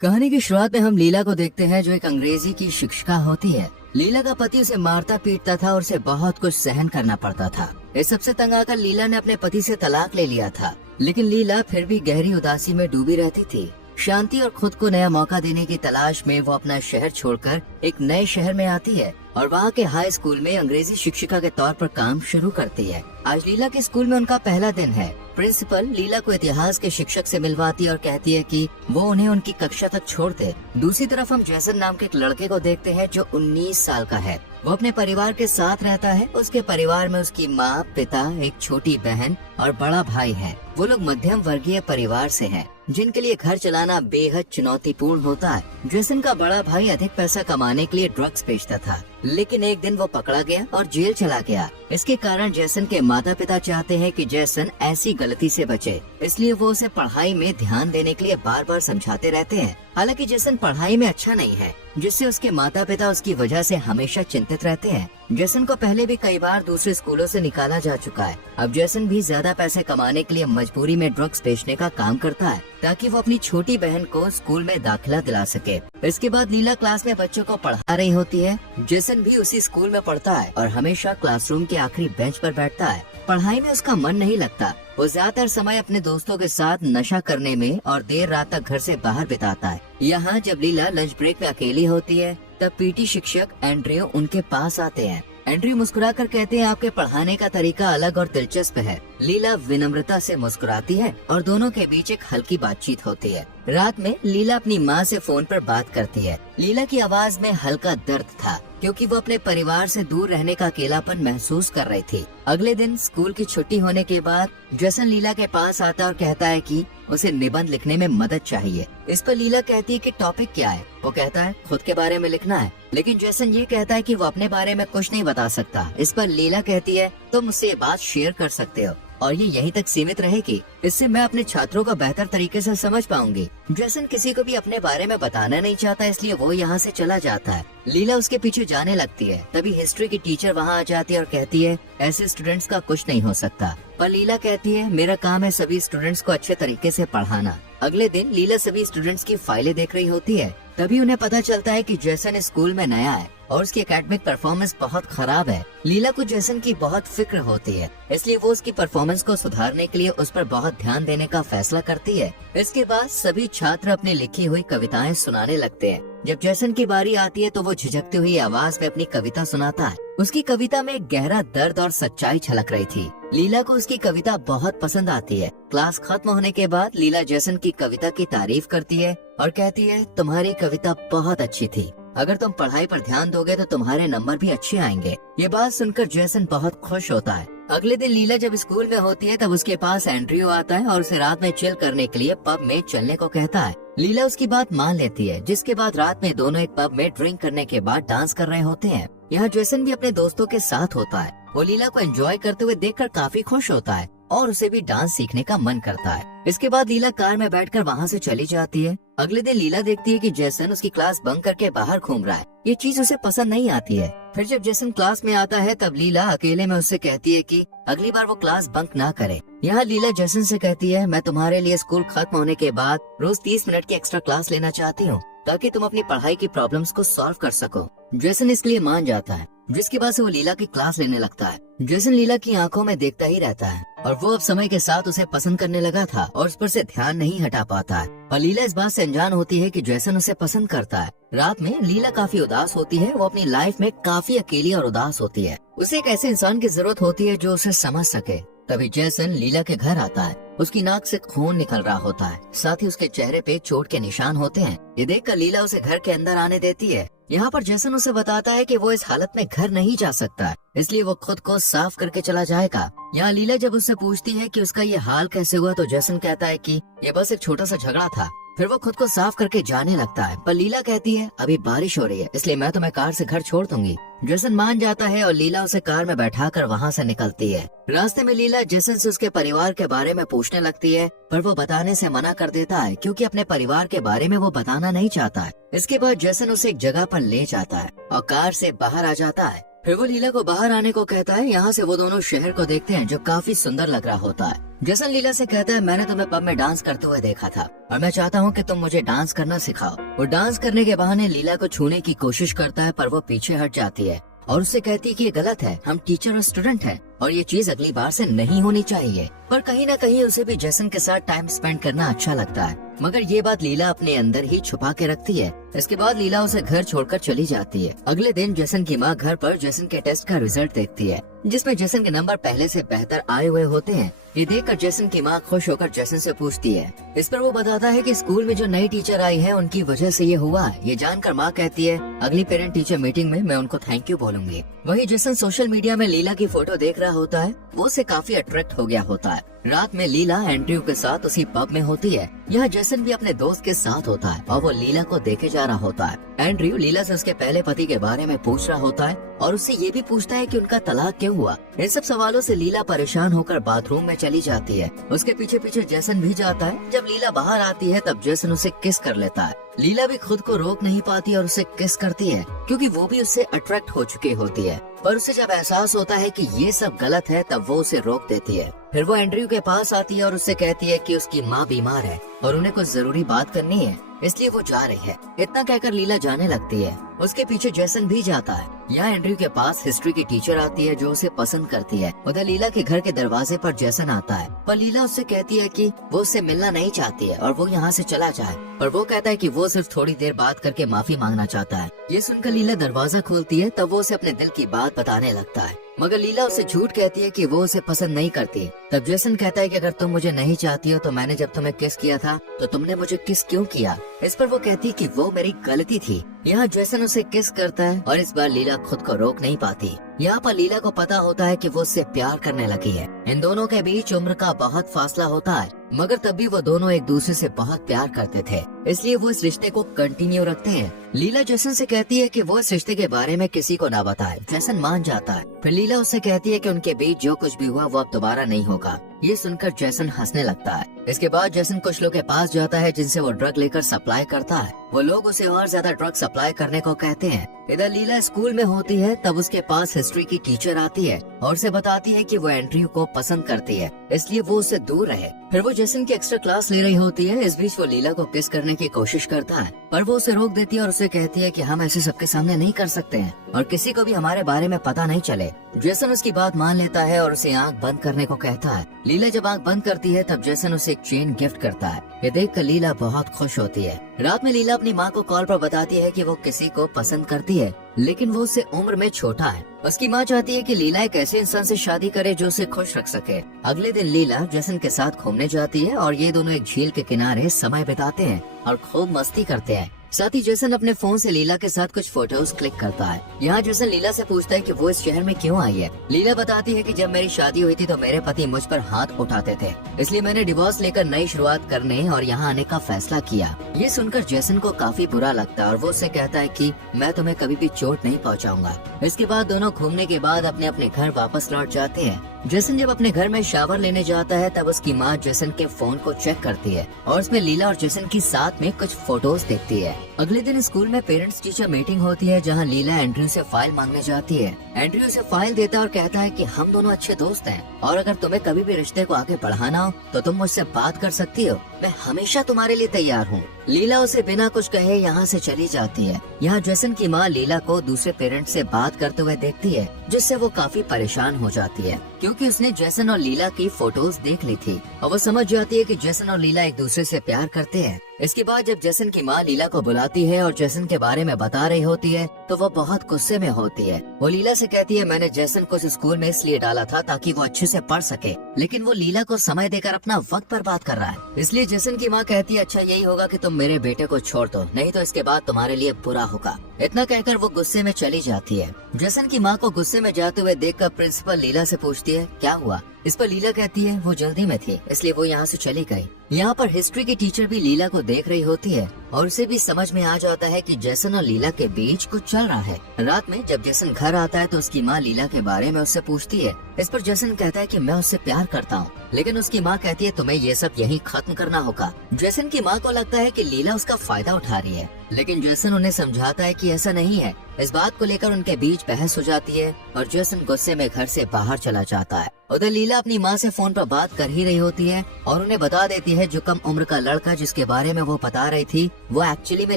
कहानी की शुरुआत में हम लीला को देखते हैं जो एक अंग्रेजी की शिक्षिका होती है। लीला का पति उसे मारता पीटता था और उसे बहुत कुछ सहन करना पड़ता था। इस सबसे तंग आकर लीला ने अपने पति से तलाक ले लिया था, लेकिन लीला फिर भी गहरी उदासी में डूबी रहती थी। शांति और खुद को नया मौका देने की तलाश में वो अपना शहर छोड़कर एक नए शहर में आती है और वहाँ के हाई स्कूल में अंग्रेजी शिक्षिका के तौर पर काम शुरू करती है। आज लीला के स्कूल में उनका पहला दिन है। प्रिंसिपल लीला को इतिहास के शिक्षक से मिलवाती और कहती है कि वो उन्हें उनकी कक्षा तक छोड़ दे। दूसरी तरफ हम जैसन नाम के एक लड़के को देखते हैं जो 19 साल का है। वो अपने परिवार के साथ रहता है। उसके परिवार में उसकी माँ, पिता, एक छोटी बहन और बड़ा भाई है। वो लोग मध्यम वर्गीय परिवार से हैं, जिनके लिए घर चलाना बेहद चुनौतीपूर्ण होता है। जैसन का बड़ा भाई अधिक पैसा कमाने के लिए ड्रग्स बेचता था, लेकिन एक दिन वो पकड़ा गया और जेल चला गया। इसके कारण जैसन के माता पिता चाहते हैं कि जैसन ऐसी गलती से बचे, इसलिए वो उसे पढ़ाई में ध्यान देने के लिए बार बार समझाते रहते हैं। हालांकि जैसन पढ़ाई में अच्छा नहीं है, जिससे उसके माता पिता उसकी वजह से हमेशा चिंतित रहते हैं। जैसन को पहले भी कई बार दूसरे स्कूलों से निकाला जा चुका है। अब जैसन भी ज्यादा पैसे कमाने के लिए मजबूरी में ड्रग्स बेचने का काम करता है, ताकि वो अपनी छोटी बहन को स्कूल में दाखिला दिला सके। इसके बाद लीला क्लास में बच्चों को पढ़ा रही होती है। जैसन भी उसी स्कूल में पढ़ता है और हमेशा क्लासरूम के आखिरी बेंच पर बैठता है। पढ़ाई में उसका मन नहीं लगता। वो ज्यादातर समय अपने दोस्तों के साथ नशा करने में और देर रात तक घर से बाहर बिताता है। यहाँ जब लीला लंच ब्रेक में अकेली होती है, तब पीटी शिक्षक एंड्रयू उनके पास आते हैं। एंड्रयू मुस्कुराकर कहते हैं, आपके पढ़ाने का तरीका अलग और दिलचस्प है। लीला विनम्रता से मुस्कुराती है और दोनों के बीच एक हल्की बातचीत होती है। रात में लीला अपनी माँ से फोन पर बात करती है। लीला की आवाज में हल्का दर्द था, क्योंकि वो अपने परिवार से दूर रहने का अकेलापन महसूस कर रही थी। अगले दिन स्कूल की छुट्टी होने के बाद जैसन लीला के पास आता और कहता है कि उसे निबंध लिखने में मदद चाहिए। इस पर लीला कहती है कि टॉपिक क्या है। वो कहता है खुद के बारे में लिखना है, लेकिन जैसन ये कहता है कि वो अपने बारे में कुछ नहीं बता सकता। इस पर लीला कहती है, तुम मुझसे ये बात शेयर कर सकते हो और ये यहीं तक सीमित रहेगी। इससे मैं अपने छात्रों को बेहतर तरीके से समझ पाऊंगी। जैसन किसी को भी अपने बारे में बताना नहीं चाहता, इसलिए वो यहाँ से चला जाता है। लीला उसके पीछे जाने लगती है। तभी हिस्ट्री की टीचर वहाँ आ जाती है और कहती है, ऐसे स्टूडेंट्स का कुछ नहीं हो सकता। पर लीला कहती है, मेरा काम है सभी स्टूडेंट्स को अच्छे तरीके से पढ़ाना। अगले दिन लीला सभी स्टूडेंट्स की फाइलें देख रही होती है। तभी उन्हें पता चलता है कि जैसन स्कूल में नया है और उसकी एकेडमिक परफॉर्मेंस बहुत खराब है। लीला को जैसन की बहुत फिक्र होती है, इसलिए वो उसकी परफॉर्मेंस को सुधारने के लिए उस पर बहुत ध्यान देने का फैसला करती है। इसके बाद सभी छात्र अपनी लिखी हुई कविताएं सुनाने लगते हैं। जब जैसन की बारी आती है तो वो झिझकती हुई आवाज में अपनी कविता सुनाता है। उसकी कविता में एक गहरा दर्द और सच्चाई छलक रही थी। लीला को उसकी कविता बहुत पसंद आती है। क्लास खत्म होने के बाद लीला जैसन की कविता की तारीफ करती है और कहती है, तुम्हारी कविता बहुत अच्छी थी। अगर तुम पढ़ाई पर ध्यान दोगे तो तुम्हारे नंबर भी अच्छे आएंगे। ये बात सुनकर जैसन बहुत खुश होता है। अगले दिन लीला जब स्कूल में होती है तब उसके पास एंड्रयू आता है और उसे रात में चिल करने के लिए पब में चलने को कहता है। लीला उसकी बात मान लेती है, जिसके बाद रात में दोनों एक पब में ड्रिंक करने के बाद डांस कर रहे होते हैं। यहाँ जैसन भी अपने दोस्तों के साथ होता है। वो लीला को एंजॉय करते हुए देखकर काफी खुश होता है और उसे भी डांस सीखने का मन करता है। इसके बाद लीला कार में बैठकर वहाँ से चली जाती है। अगले दिन लीला देखती है कि जैसन उसकी क्लास बंक करके बाहर घूम रहा है। ये चीज उसे पसंद नहीं आती है। फिर जब जैसन क्लास में आता है तब लीला अकेले में उससे कहती है कि अगली बार वो क्लास बंक ना करे। यहाँ लीला जैसन से कहती है, मैं तुम्हारे लिए स्कूल खत्म होने के बाद रोज 30 मिनट की एक्स्ट्रा क्लास लेना चाहती हूँ, ताकि तुम अपनी पढ़ाई की प्रॉब्लम्स को सॉल्व कर सको। जैसन इसके लिए मान जाता है, जिसके बाद से वो लीला की क्लास लेने लगता है। जैसन लीला की आंखों में देखता ही रहता है और वो अब समय के साथ उसे पसंद करने लगा था और उस पर से ध्यान नहीं हटा पाता है। और लीला इस बात से अनजान होती है कि जैसन उसे पसंद करता है। रात में लीला काफी उदास होती है। वो अपनी लाइफ में काफी अकेली और उदास होती है। उसे एक ऐसे इंसान की जरूरत होती है जो उसे समझ सके। तभी जैसन लीला के घर आता है। उसकी नाक से खून निकल रहा होता है, साथ ही उसके चेहरे पे चोट के निशान होते हैं। ये देखकर लीला उसे घर के अंदर आने देती है। यहाँ पर जैसन उसे बताता है कि वो इस हालत में घर नहीं जा सकता, इसलिए वो खुद को साफ करके चला जाएगा। यहाँ लीला जब उससे पूछती है कि उसका ये हाल कैसे हुआ, तो जैसन कहता है कि ये बस एक छोटा सा झगड़ा था। फिर वो खुद को साफ करके जाने लगता है, पर लीला कहती है, अभी बारिश हो रही है, इसलिए मैं तुम्हें कार से घर छोड़ दूंगी। जैसन मान जाता है और लीला उसे कार में बैठाकर वहाँ से निकलती है। रास्ते में लीला जैसन से उसके परिवार के बारे में पूछने लगती है, पर वो बताने से मना कर देता है, क्योंकि अपने परिवार के बारे में वो बताना नहीं चाहता है। इसके बाद जैसन उसे एक जगह पर ले जाता है और कार से बाहर आ जाता है। फिर वो लीला को बाहर आने को कहता है। यहाँ से वो दोनों शहर को देखते हैं जो काफी सुंदर लग रहा होता है। जेसन लीला से कहता है, मैंने तुम्हें पब में डांस करते हुए देखा था और मैं चाहता हूँ कि तुम मुझे डांस करना सिखाओ। वो डांस करने के बहाने लीला को छूने की कोशिश करता है पर वो पीछे हट जाती है और उससे कहती है कि ये गलत है, हम टीचर और स्टूडेंट हैं और ये चीज अगली बार से नहीं होनी चाहिए। पर कहीं न कहीं उसे भी जेसन के साथ टाइम स्पेंड करना अच्छा लगता है, मगर ये बात लीला अपने अंदर ही छुपा के रखती है। इसके बाद लीला उसे घर छोड़कर चली जाती है। अगले दिन जेसन की माँ घर पर जेसन के टेस्ट का रिजल्ट देखती है जिसमें जेसन के नंबर पहले से बेहतर आए हुए होते हैं। ये देखकर जेसन की माँ खुश होकर जेसन से पूछती है। इस पर वो बताता है कि स्कूल में जो नई टीचर आई है उनकी वजह से ये हुआ है। ये जानकर माँ कहती है, अगली पेरेंट टीचर मीटिंग में मैं उनको थैंक यू बोलूंगी। वही जेसन सोशल मीडिया में लीला की फोटो देख रहा होता है। वो उसे काफी अट्रैक्ट हो गया होता है। रात में लीला एंड्रयू के साथ उसी पब में होती है। यहाँ जेसन भी अपने दोस्त के साथ होता है और वो लीला को देखे जा रहा होता है। एंड्रयू लीला से उसके पहले पति के बारे में पूछ रहा होता है और उससे ये भी पूछता है कि उनका तलाक क्यों हुआ। इन सब सवालों से लीला परेशान होकर बाथरूम में चली जाती है। उसके पीछे पीछे जेसन भी जाता है। जब लीला बाहर आती है तब जेसन उसे किस कर लेता है। लीला भी खुद को रोक नहीं पाती और उसे किस करती है क्योंकि वो भी उससे अट्रैक्ट हो चुकी होती है। पर उसे जब एहसास होता है कि ये सब गलत है तब वो उसे रोक देती है। फिर वो एंड्रयू के पास आती है और उससे कहती है कि उसकी माँ बीमार है और उन्हें कुछ जरूरी बात करनी है, इसलिए वो जा रही है। इतना कहकर लीला जाने लगती है। उसके पीछे जेसन भी जाता है। यहाँ एंड्रयू के पास हिस्ट्री की टीचर आती है जो उसे पसंद करती है। उधर लीला के घर के दरवाजे पर जेसन आता है पर लीला उससे कहती है कि वो उससे मिलना नहीं चाहती है और वो यहाँ से चला जाए। पर वो कहता है कि वो सिर्फ थोड़ी देर बात करके माफी मांगना चाहता है। ये सुनकर लीला दरवाजा खोलती है। तब वो उसे अपने दिल की बात बताने लगता है, मगर लीला उसे झूठ कहती है कि वो उसे पसंद नहीं करती। तब जेसन कहता है कि अगर तुम मुझे नहीं चाहती हो तो मैंने जब तुम्हें किस किया था तो तुमने मुझे किस क्यों किया। इस पर वो कहती है कि वो मेरी गलती थी। यहाँ जेसन उसे किस करता है और इस बार लीला खुद को रोक नहीं पाती। यहाँ पर लीला को पता होता है कि वो उससे प्यार करने लगी है। इन दोनों के बीच उम्र का बहुत फासला होता है, मगर तब भी वो दोनों एक दूसरे से बहुत प्यार करते थे, इसलिए वो इस रिश्ते को कंटिन्यू रखते हैं। लीला जेसन से कहती है कि वो इस रिश्ते के बारे में किसी को ना बताए। जेसन मान जाता है। फिर लीला उससे कहती है कि उनके बीच जो कुछ भी हुआ वो अब दोबारा नहीं होगा। ये सुनकर जेसन हंसने लगता है। इसके बाद जेसन कुछ लोग के पास जाता है जिनसे वो ड्रग लेकर सप्लाई करता है। वो लोग उसे और ज्यादा ड्रग सप्लाई करने को कहते हैं। इधर लीला स्कूल में होती है तब उसके पास हिस्ट्री की टीचर आती है और उसे बताती है कि वो एंड्रयू को पसंद करती है, इसलिए वो उससे दूर रहे। फिर वो जेसन की एक्स्ट्रा क्लास ले रही होती है। इस बीच वो लीला को किस करने की कोशिश करता है पर वो उसे रोक देती है और उसे कहती है कि हम ऐसे सबके सामने नहीं कर सकते हैं और किसी को भी हमारे बारे में पता नहीं चले। जेसन उसकी बात मान लेता है और उसे आंख बंद करने को कहता है। लीला जब आंख बंद करती है तब जेसन उसे एक चेन गिफ्ट करता है। ये देखकर लीला बहुत खुश होती है। रात में लीला अपनी माँ को कॉल पर बताती है कि वो किसी को पसंद करती है, लेकिन वो उससे उम्र में छोटा है। उसकी माँ चाहती है कि लीला एक ऐसे इंसान से शादी करे जो उसे खुश रख सके। अगले दिन लीला जेसन के साथ घूमने जाती है और ये दोनों एक झील के किनारे समय बिताते हैं और खूब मस्ती करते हैं। साथ ही जेसन अपने फोन से लीला के साथ कुछ फोटोज क्लिक करता है। यहाँ जेसन लीला से पूछता है कि वो इस शहर में क्यों आई है। लीला बताती है कि जब मेरी शादी हुई थी तो मेरे पति मुझ पर हाथ उठाते थे, इसलिए मैंने डिवोर्स लेकर नई शुरुआत करने और यहाँ आने का फैसला किया। ये सुनकर जेसन को काफी बुरा लगता है और वो उससे कहता है कि मैं तुम्हें कभी भी चोट नहीं पहुँचाऊंगा। इसके बाद दोनों घूमने के बाद अपने अपने घर वापस लौट जाते हैं। जेसन जब अपने घर में शावर लेने जाता है तब उसकी माँ जेसन के फोन को चेक करती है और उसमें लीला और जेसन की साथ में कुछ फोटोज देखती है। अगले दिन स्कूल में पेरेंट्स टीचर मीटिंग होती है जहाँ लीला एंड्रयू से फाइल मांगने जाती है। एंड्रयू से फाइल देता है और कहता है कि हम दोनों अच्छे दोस्त हैं और अगर तुम्हें कभी भी रिश्ते को आगे बढ़ाना हो तो तुम मुझसे बात कर सकती हो, मैं हमेशा तुम्हारे लिए तैयार हूँ। लीला उसे बिना कुछ कहे यहाँ से चली जाती है। यहाँ जेसन की माँ लीला को दूसरे पेरेंट्स से बात करते हुए देखती है जिससे वो काफी परेशान हो जाती है क्योंकि उसने जेसन और लीला की फोटोज देख ली थी और वो समझ जाती है कि जेसन और लीला एक दूसरे से प्यार करते हैं। इसके बाद जब जेसन की माँ लीला को बुलाती है और जेसन के बारे में बता रही होती है तो वो बहुत गुस्से में होती है। वो लीला से कहती है मैंने जेसन को स्कूल में इसलिए डाला था ताकि वो अच्छे से पढ़ सके, लेकिन वो लीला को समय देकर अपना वक्त बर्बाद कर रहा है। इसलिए जेसन की माँ कहती है अच्छा यही होगा कि तुम मेरे बेटे को छोड़ दो, नहीं तो इसके बाद तुम्हारे लिए बुरा होगा। इतना कहकर वो गुस्से में चली जाती है। जेसन की माँ को गुस्से में जाते हुए देखकर प्रिंसिपल लीला से पूछती है क्या हुआ, इस पर लीला कहती है वो जल्दी में थी इसलिए वो यहाँ से चली गई। यहाँ पर हिस्ट्री की टीचर भी लीला को देख रही होती है और उसे भी समझ में आ जाता है कि जेसन और लीला के बीच कुछ चल रहा है। रात में जब जेसन घर आता है तो उसकी माँ लीला के बारे में उससे पूछती है। इस पर जेसन कहता है कि मैं उससे प्यार करता हूँ, लेकिन उसकी माँ कहती है तुम्हें ये सब यहीं खत्म करना होगा। जेसन की माँ को लगता है कि लीला उसका फायदा उठा रही है, लेकिन जेसन उन्हें समझाता है कि ऐसा नहीं है। इस बात को लेकर उनके बीच बहस हो जाती है और जेसन गुस्से में घर से बाहर चला जाता है। उधर लीला अपनी माँ से फोन पर बात कर ही रही होती है और उन्हें बता देती है जो कम उम्र का लड़का जिसके बारे में वो बता रही थी वो एक्चुअली में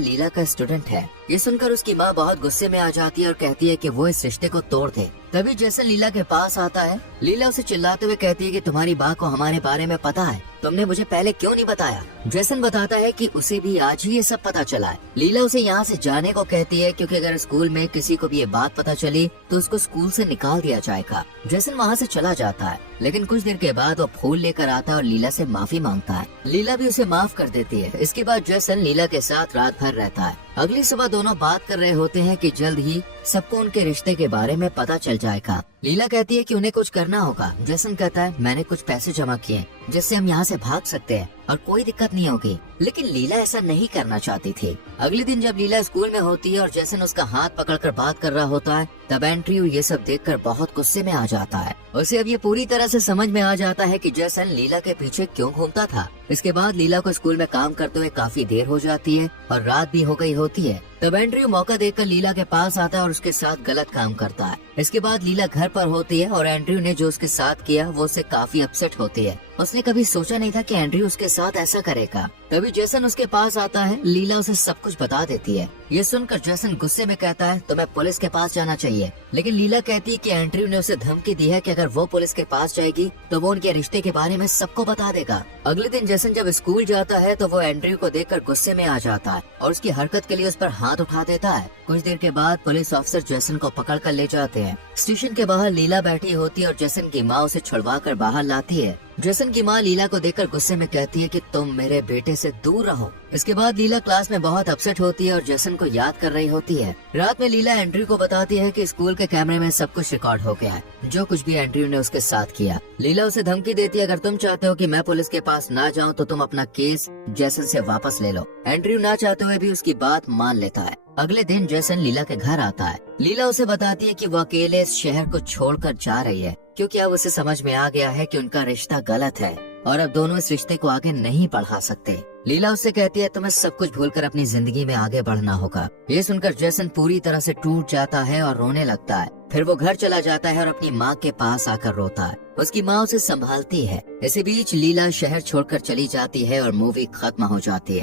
लीला का स्टूडेंट है। ये सुनकर उसकी माँ बहुत गुस्से में आ जाती है और कहती है कि वो इस रिश्ते को तोड़ दे। तभी जेसन लीला के पास आता है। लीला उसे चिल्लाते हुए कहती है कि तुम्हारी माँ को हमारे बारे में पता है, तुमने मुझे पहले क्यों नहीं बताया। जेसन बताता है कि उसे भी आज ही ये सब पता चला है। लीला उसे यहाँ से जाने को कहती है क्योंकि अगर स्कूल में किसी को भी ये बात पता चली तो उसको स्कूल से निकाल दिया जाएगा। जेसन वहाँ से चला जाता है, लेकिन कुछ देर के बाद वो फूल लेकर आता है और लीला से माफी मांगता है। लीला भी उसे माफ कर देती है। इसके बाद जेसन लीला के साथ रात भर रहता है। अगली सुबह दोनों बात कर रहे होते हैं कि जल्द ही सबको उनके रिश्ते के बारे में पता चल जाएगा। लीला कहती है कि उन्हें कुछ करना होगा। जेसन कहता है मैंने कुछ पैसे जमा किए जिससे हम यहाँ से भाग सकते हैं और कोई दिक्कत नहीं होगी, लेकिन लीला ऐसा नहीं करना चाहती थी। अगले दिन जब लीला स्कूल में होती है और जेसन उसका हाथ पकड़कर बात कर रहा होता है तब एंड्रयू ये सब देखकर बहुत गुस्से में आ जाता है। उसे अब ये पूरी तरह से समझ में आ जाता है कि जेसन लीला के पीछे क्यों घूमता था। इसके बाद लीला को स्कूल में काम करते हुए काफी देर हो जाती है और रात भी हो गई होती है। तब एंड्रयू मौका देखकर लीला के पास आता है और उसके साथ गलत काम करता है। इसके बाद लीला घर पर होती है और एंड्रयू ने जो उसके साथ किया वो उससे काफी अपसेट होती है। उसने कभी सोचा नहीं था कि एंड्रयू उसके साथ ऐसा करेगा। तभी जेसन उसके पास आता है। लीला उसे सब कुछ बता देती है। ये सुनकर जेसन गुस्से में कहता है तुम्हें पुलिस के पास जाना चाहिए, लेकिन लीला कहती है कि एंड्रयू ने उसे धमकी दी है कि अगर वो पुलिस के पास जाएगी तो वो उनके रिश्ते के बारे में सबको बता देगा। अगले दिन जेसन जब स्कूल जाता है तो वो एंड्रयू को देखकर गुस्से में आ जाता है और उसकी हरकत के लिए उस पर हाथ उठा देता है। कुछ देर के बाद पुलिस ऑफिसर जेसन को पकड़ कर ले जाते हैं। स्टेशन के बाहर लीला बैठी होती है और जेसन की माँ उसे छुड़वा कर बाहर लाती है। जेसन की माँ लीला को देखकर गुस्से में कहती है कि तुम मेरे बेटे से दूर रहो। इसके बाद लीला क्लास में बहुत अपसेट होती है और जेसन को याद कर रही होती है। रात में लीला एंड्रयू को बताती है कि स्कूल के कैमरे में सब कुछ रिकॉर्ड हो गया है, जो कुछ भी एंड्रयू ने उसके साथ किया। लीला उसे धमकी देती है अगर तुम चाहते हो कि मैं पुलिस के पास ना जाऊं तो तुम अपना केस जेसन से वापस ले लो। एंड्रयू ना चाहते हुए भी उसकी बात मान लेता है। अगले दिन जेसन लीला के घर आता है। लीला उसे बताती है कि वो अकेले इस शहर को छोड़कर जा रही है क्योंकि अब उसे समझ में आ गया है कि उनका रिश्ता गलत है और अब दोनों इस रिश्ते को आगे नहीं बढ़ा सकते। लीला उससे कहती है तुम्हें सब कुछ भूलकर अपनी जिंदगी में आगे बढ़ना होगा। ये सुनकर जेसन पूरी तरह से टूट जाता है और रोने लगता है। फिर वो घर चला जाता है और अपनी माँ के पास आकर रोता है। उसकी माँ उसे संभालती है। इसी बीच लीला शहर छोड़कर चली जाती है और मूवी खत्म हो जाती है।